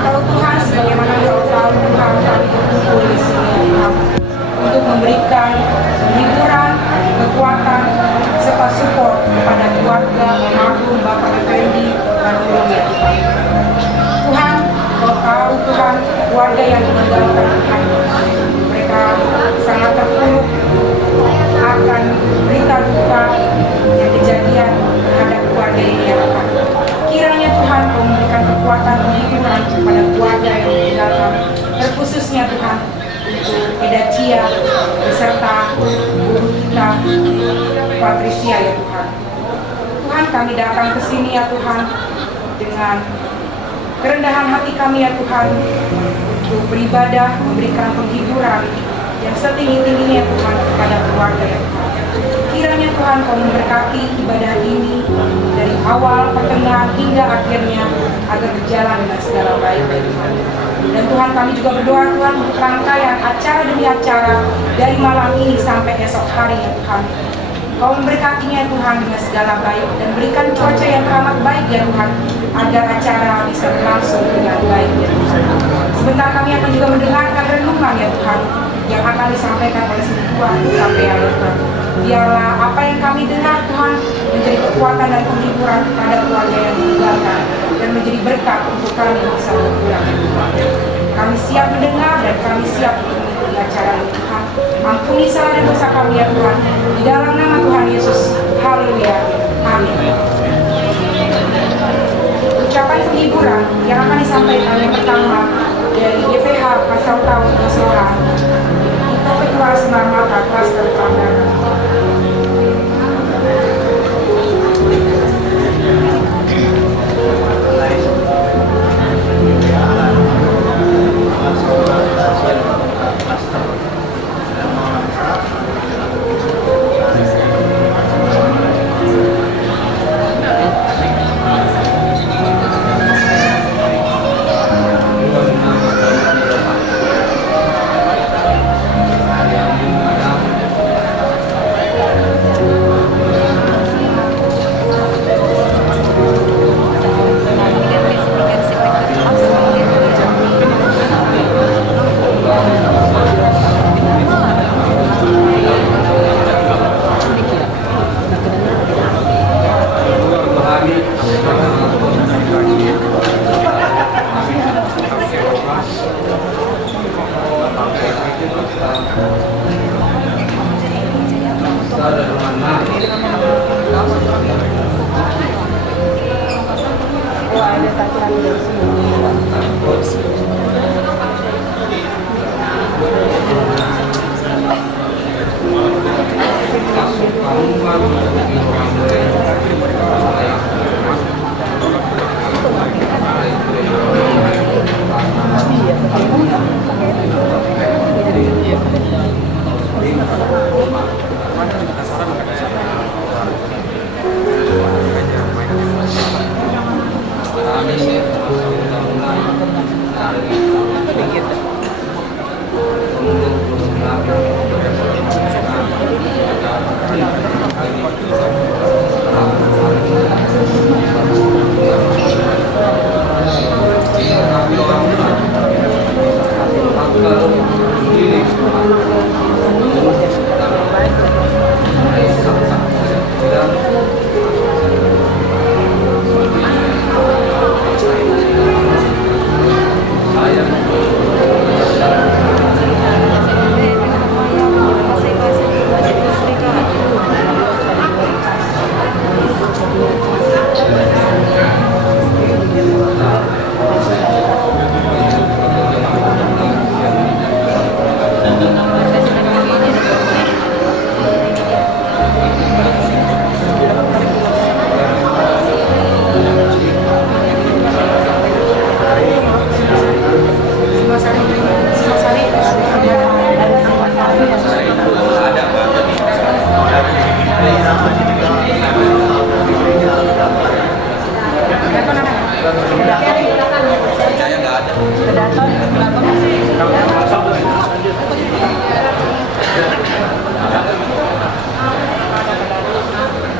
tahu Tuhan, sebagaimana Engkau tahu Tuhan, kami berkumpul di sini ya Tuhan, untuk memberikan hiburan, kekuatan, serta support kepada keluarga almarhum Bapak Effendi dan Nurul ya Tuhan. Tuhan, Kau tahu Tuhan, keluarga yang meninggalkan Tuhan, mereka sangat terpuruk akan berita duka yang kejadian terhadap keluarga ini ya Tuhan. Kiranya Tuhan Kau memberikan kekuatan penghiburan kepada keluarga yang meninggalkan, terkhususnya Tuhan untuk Edacia beserta guru kita Patricia ya Tuhan. Tuhan, kami datang ke sini ya Tuhan dengan kerendahan hati kami ya Tuhan untuk beribadah, memberikan penghiburan yang setinggi-tingginya ya Tuhan kepada keluarga ya Tuhan. Kiranya Tuhan Kau memberkati ibadah ini dari awal, pertengahan, hingga akhirnya agar berjalan dengan segala baik ya Tuhan. Dan Tuhan, kami juga berdoa Tuhan untuk rangkaian acara demi acara dari malam ini sampai esok hari ya Tuhan. Kau memberkatinya ya Tuhan dengan segala baik dan berikan cuaca yang teramat baik ya Tuhan, agar acara bisa berlangsung dengan baik ya Tuhan. Sebentar kami akan juga mendengarkan renungan ya Tuhan yang akan disampaikan oleh Tuhan KPA ya Tuhan. Biarlah apa yang kami dengar Tuhan menjadi kekuatan dan penghiburan kepada keluarga yang meninggalkan dan menjadi berkat untuk kami yang bisa berpulang ya Tuhan. Kami siap mendengar dan kami siap untuk mengikuti acara ini Tuhan. Ampuni salah dan dosa kami ya Tuhan, di dalam nama Tuhan Yesus. Haleluya. Amin. Ucapan penghiburan yang akan disampaikan yang pertama dari GPH Pasal Tahun Dosoran, itu Ketua Semar Mata Klaster Prambanan.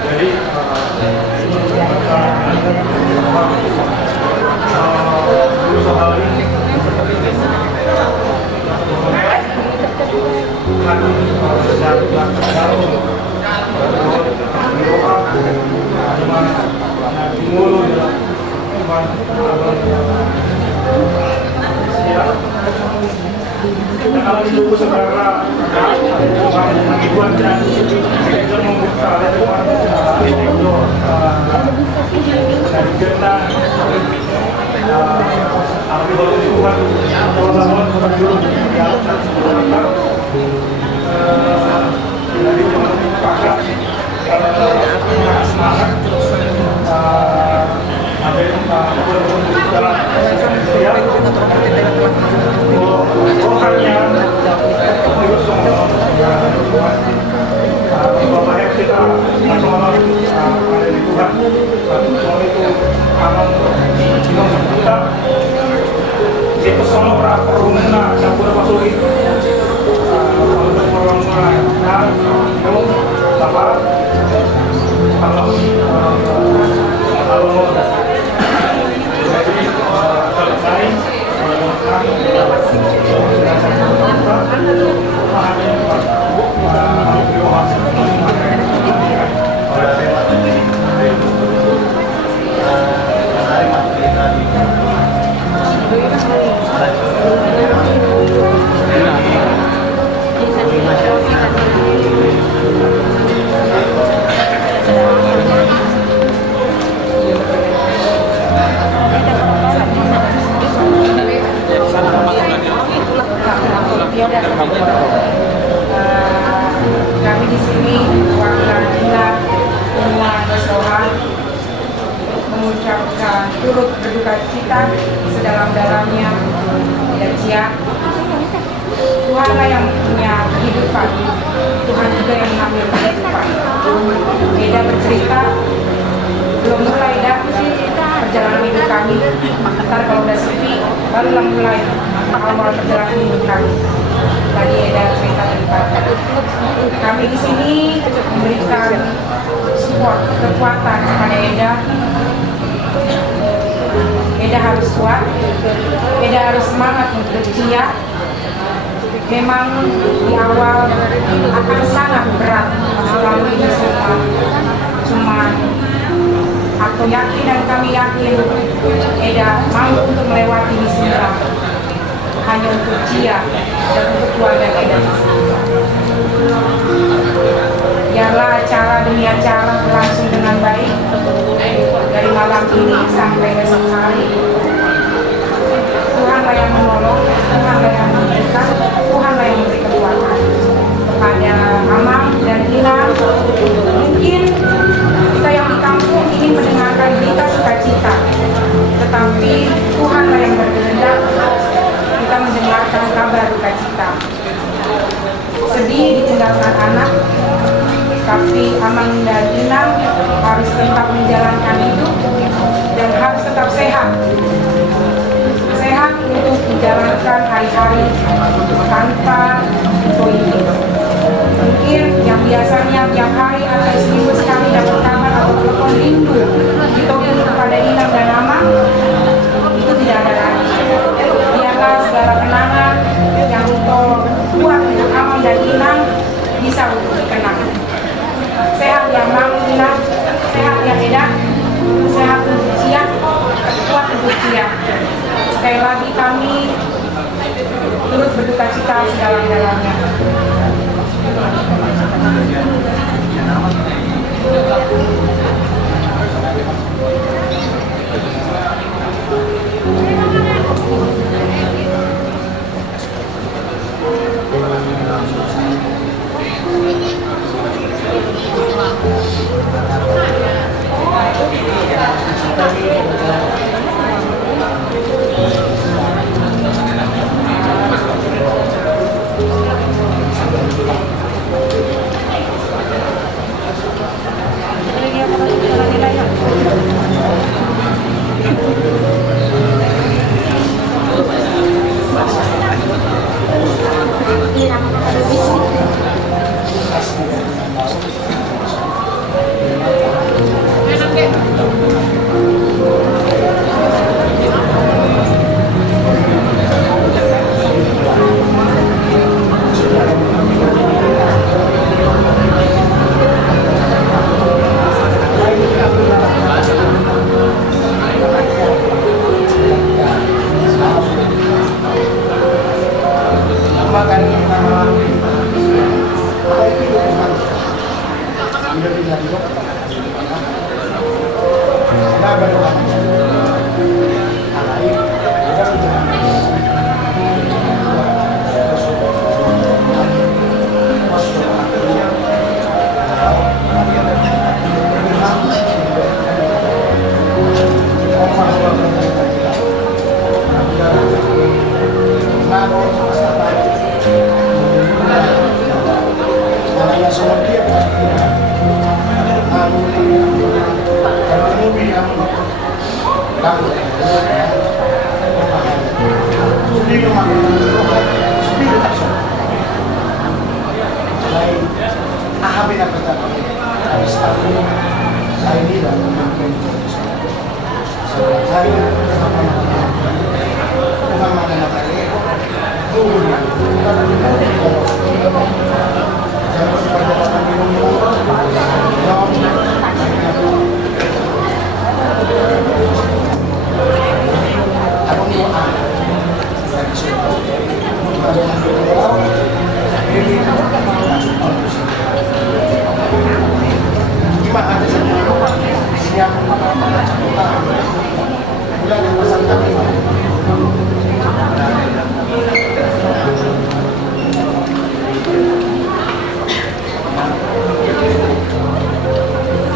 Jadi saudara mengibuan dan kita membuka dari kita aku baru Tuhan teman-teman berjuru dari teman-teman kakak semangat ada yang dalam rohanya terus Bapak kita nasional ada di Tuhan soal itu aman kita itu semua perumna yang sudah masuk itu kalau perumna dan Bapak kalau kami di sini wakil dinas umat Sohan mengucapkan turut berduka cita sedalam-dalamnya dan siap. Tuhanlah yang punya kehidupan, Tuhan juga yang mengambil kehidupan. Beda bercerita, belum mulai dah perjalanan hidup kami. Ntar kalau udah sepi, barulah mulai awal perjalanan hidup kami. Tadi ada cerita tentang kami di sini memberikan support, kekuatan kepada Eda. Eda harus kuat, Eda harus semangat untuk berjaya. Memang di awal akan sangat berat melalui ini semua. Cuman aku yakin dan kami yakin Eda mampu untuk melewati ini semua. Hanya untuk Cia dan untuk keluarga Eda. Biarlah acara demi acara berlangsung dengan baik dari malam ini sampai besok hari. Tuhanlah yang menolong, Tuhanlah yang memberikan, Tuhanlah yang memberi kekuatan kepada Amang dan Ina. Mungkin kita yang di kampung ini mendengarkan berita sukacita, tetapi Tuhanlah yang berkehendak kita mendengarkan kabar duka cita. Sedih ditinggalkan anak, tapi Amang dan Ina harus tetap menjalankan hidup dan harus tetap sehat. Sehat untuk menjalankan hari-hari tanpa ini. Mungkin yang biasanya tiap hari atau seminggu sekali dapat kabar atau telepon rindu ditunggu kepada Ina dan Amang, itu tidak ada lagi. Biarlah segala kenangan yang untuk buat untuk Amang dan Ina bisa untuk dikenang. Sehat ya Amang, Ina, sehat ya Eda, sehat untuk Cia, kuat untuk Cia. Sekali lagi kami turut berduka cita sedalam-dalamnya. Ini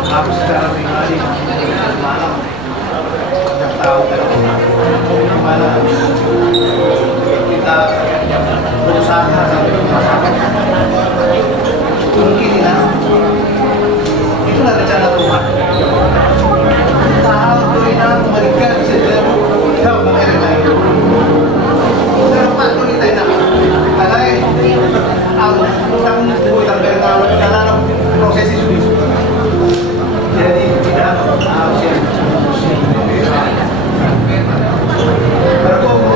Aku secara pribadi malam tidak tahu gimana kita berusaha sampai ke rumah sakit. Mungkin ya, itulah rencana Tuhan. Tahu Tuhan memberikan sesuatu yang mengenai itu. Kenapa kita tidak? Karena dalam proses itu. Jadi tidak harus yang bergumul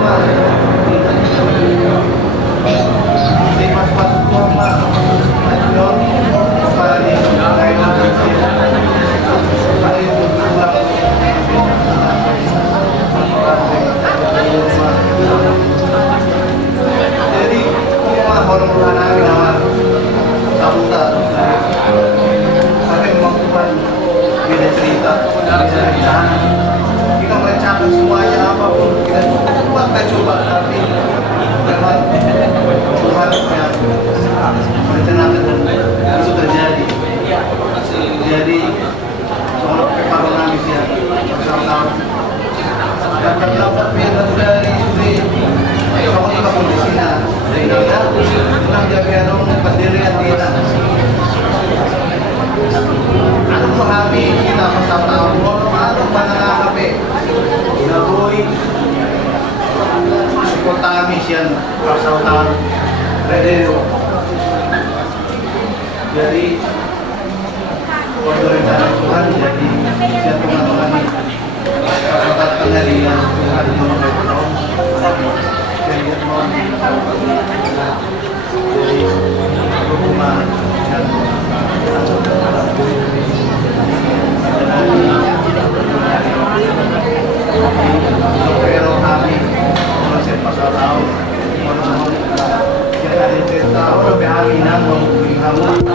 di pas-pas kurma non para di lain jadi kurma hormon anak tahuta sampai melakukan beda cerita, beda cerita. Kita merencanakan semuanya apapun kita coba, tapi memang Tuhan yang merencanakan dan itu terjadi. Jadi soal keparuan nangis ya bersama-sama. Dan terdapat pihak dari istri, kamu juga kondisinya. Sehingga pulang jaga dong pendirian dia. Ano memahami kita masalah walau pananakap nagoy kami siyan pasautan redero. Jadi rencana Tuhan jadi siya teman-teman pasautan pengadilan Tuhan mengenai jadi hukuman dan pero kami konsep pasal tahun yang ada di tahun lebih hari nan memberi kamu